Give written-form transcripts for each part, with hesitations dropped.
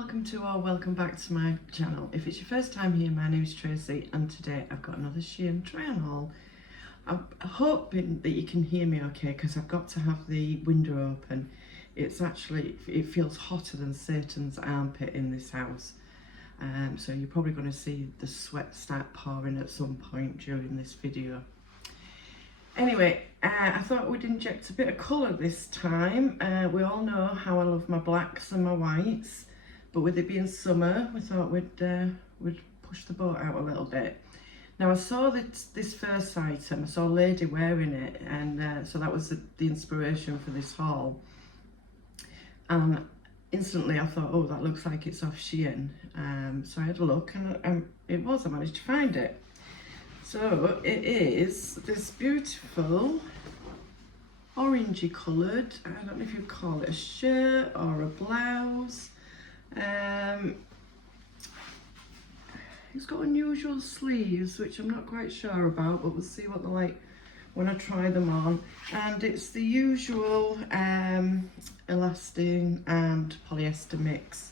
welcome to or welcome back to my channel. If it's your first time here, my name is Tracy and today I've got another Shein try on haul. I'm hoping that you can hear me okay because I've got to have the window open. It feels hotter than Satan's armpit in this house. So you're probably going to see the sweat start pouring at some point during this video. Anyway, I thought we'd inject a bit of colour this time. We all know how I love my blacks and my whites, but with it being summer, we thought we'd push the boat out a little bit. Now I saw this first item, I saw a lady wearing it, and so that was the inspiration for this haul. And instantly I thought, oh, that looks like it's off Shein. So I had a look and I managed to find it. So it is this beautiful orangey coloured, I don't know if you'd call it a shirt or a blouse. It's got unusual sleeves, which I'm not quite sure about, but we'll see what they're like when I try them on. And it's the usual elastane and polyester mix.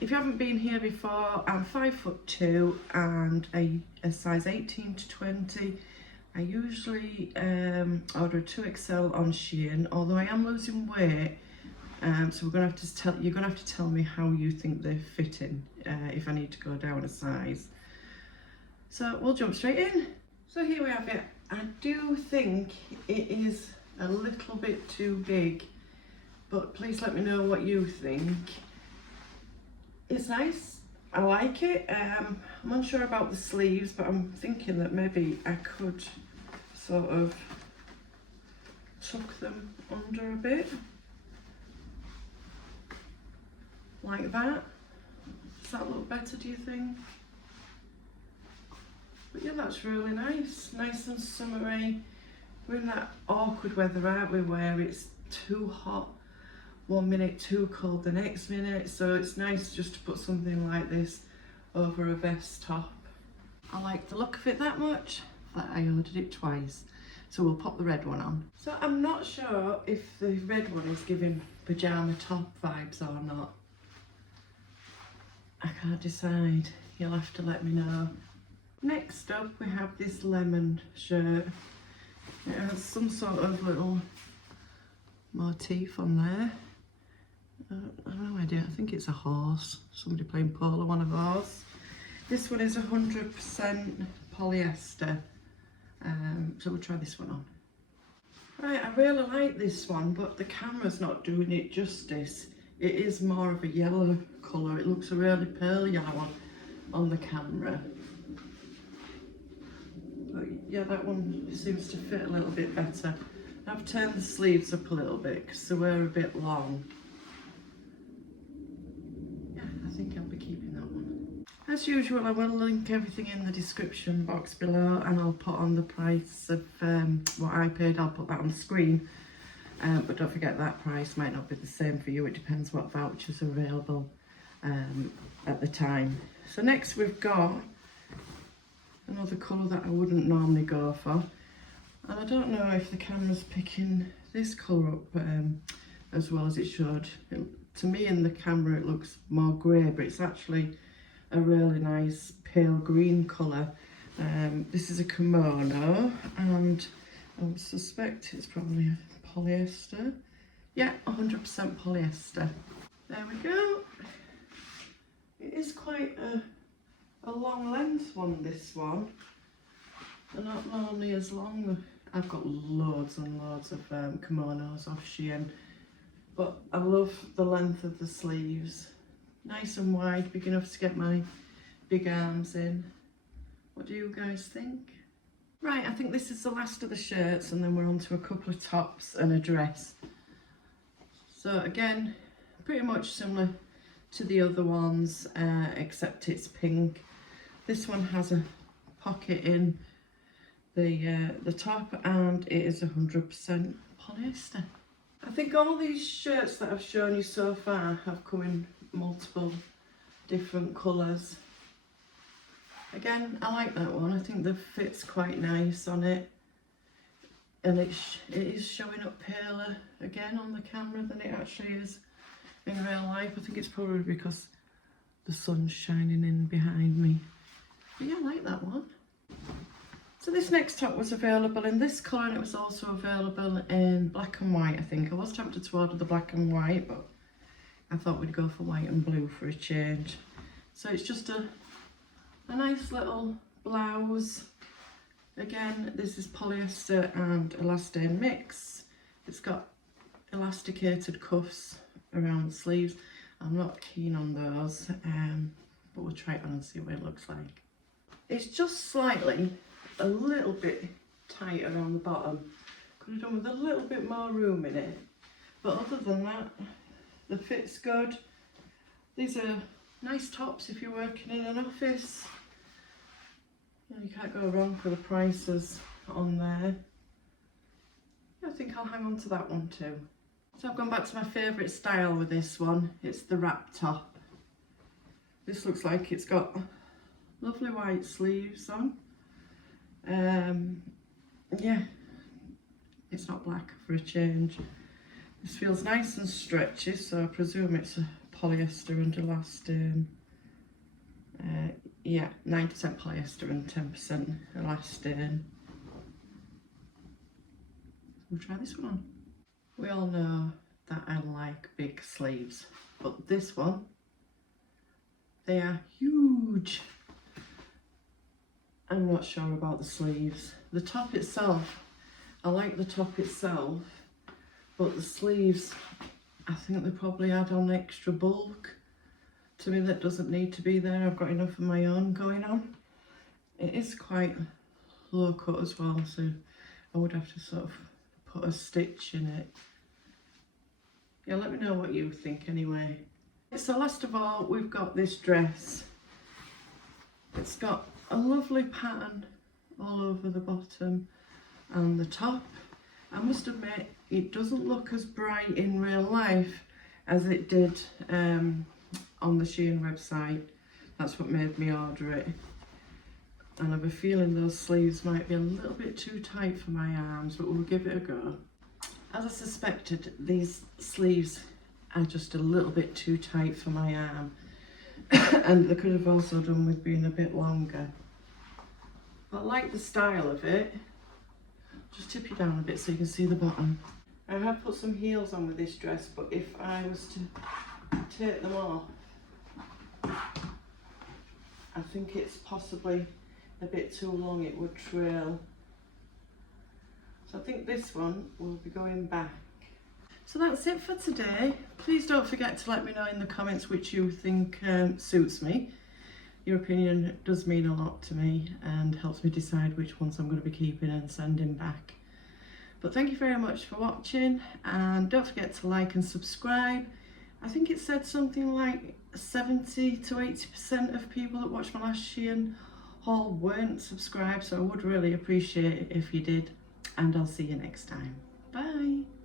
If you haven't been here before, I'm 5'2" and a size 18 to 20. I usually order a 2XL on Shein, although I am losing weight. So you're gonna have to tell me how you think they're fitting if I need to go down a size. So we'll jump straight in. So here we have it. I do think it is a little bit too big, but please let me know what you think. It's nice, I like it. I'm unsure about the sleeves, but I'm thinking that maybe I could sort of tuck them under a bit, like that. Does that look better, do you think? But yeah, that's really nice and summery. We're in that awkward weather, aren't we, where it's too hot one minute, too cold the next minute, so it's nice just to put something like this over a vest top. I like the look of it that much that I ordered it twice, so we'll pop the red one on. So I'm not sure if the red one is giving pyjama top vibes or not. I can't decide, you'll have to let me know. Next up we have this lemon shirt. It has some sort of little motif on there. I have no idea, I think it's a horse. Somebody playing polo on a horse. This one is 100% polyester. So we'll try this one on. Right, I really like this one, but the camera's not doing it justice. It is more of a yellow colour. It looks a really pale yellow on the camera. But yeah, that one seems to fit a little bit better. I've turned the sleeves up a little bit because they were a bit long. I think I'll be keeping that one. As usual, I will link everything in the description box below, and I'll put on the price of what I paid. I'll put that on the screen, but don't forget that price might not be the same for you. It depends what vouchers are available at the time. So next we've got another colour that I wouldn't normally go for, and I don't know if the camera's picking this colour up as well as it should. To me in the camera it looks more grey, but it's actually a really nice pale green colour. This is a kimono, and I would suspect it's probably a polyester. Yeah, 100% polyester. There we go. It is quite a long length one, this one. They're not normally as long. I've got loads and loads of kimonos off Shein. But I love the length of the sleeves. Nice and wide, big enough to get my big arms in. What do you guys think? Right, I think this is the last of the shirts, and then we're on to a couple of tops and a dress. So again, pretty much similar to the other ones, except it's pink. This one has a pocket in the top, and it is 100% polyester. I think all these shirts that I've shown you so far have come in multiple different colours. Again, I like that one. I think the fit's quite nice on it. And it is showing up paler again on the camera than it actually is in real life. I think it's probably because the sun's shining in behind me. But yeah, I like that one. So this next top was available in this colour, and it was also available in black and white, I think. I was tempted to order the black and white, but I thought we'd go for white and blue for a change. So it's just a nice little blouse. Again, this is polyester and elastane mix. It's got elasticated cuffs around the sleeves. I'm not keen on those, but we'll try it on and see what it looks like. It's just slightly, a little bit tighter on the bottom. Could have done with a little bit more room in it. But other than that, the fit's good. These are nice tops if you're working in an office. You can't go wrong for the prices on there. I think I'll hang on to that one too. So I've gone back to my favourite style with this one. It's the wrap top. This looks like it's got lovely white sleeves on. Yeah, it's not black for a change. This feels nice and stretchy, so I presume it's a polyester and elastane. Yeah, 9% polyester and 10% elastane. We'll try this one on. We all know that I like big sleeves, but this one, they are huge. I'm not sure about the sleeves. The top itself, I like the top itself, but the sleeves, I think they probably add on extra bulk. To me, that doesn't need to be there. I've got enough of my own going on. It is quite low cut as well, so I would have to sort of put a stitch in it. Yeah, let me know what you think anyway. So last of all, we've got this dress. It's got a lovely pattern all over the bottom and the top. I must admit, it doesn't look as bright in real life as it did on the Shein website. That's what made me order it. And I have a feeling those sleeves might be a little bit too tight for my arms, but we'll give it a go. As I suspected, these sleeves are just a little bit too tight for my arm. And they could have also done with being a bit longer. I like the style of it. Just tip you down a bit so you can see the bottom. I have put some heels on with this dress, but if I was to take them off, I think it's possibly a bit too long, it would trail. So I think this one will be going back. So that's it for today. Please don't forget to let me know in the comments which you think suits me. Your opinion does mean a lot to me and helps me decide which ones I'm going to be keeping and sending back. But thank you very much for watching, and don't forget to like and subscribe. I think it said something like 70 to 80% of people that watched my last Shein haul weren't subscribed, so I would really appreciate it if you did, and I'll see you next time. Bye!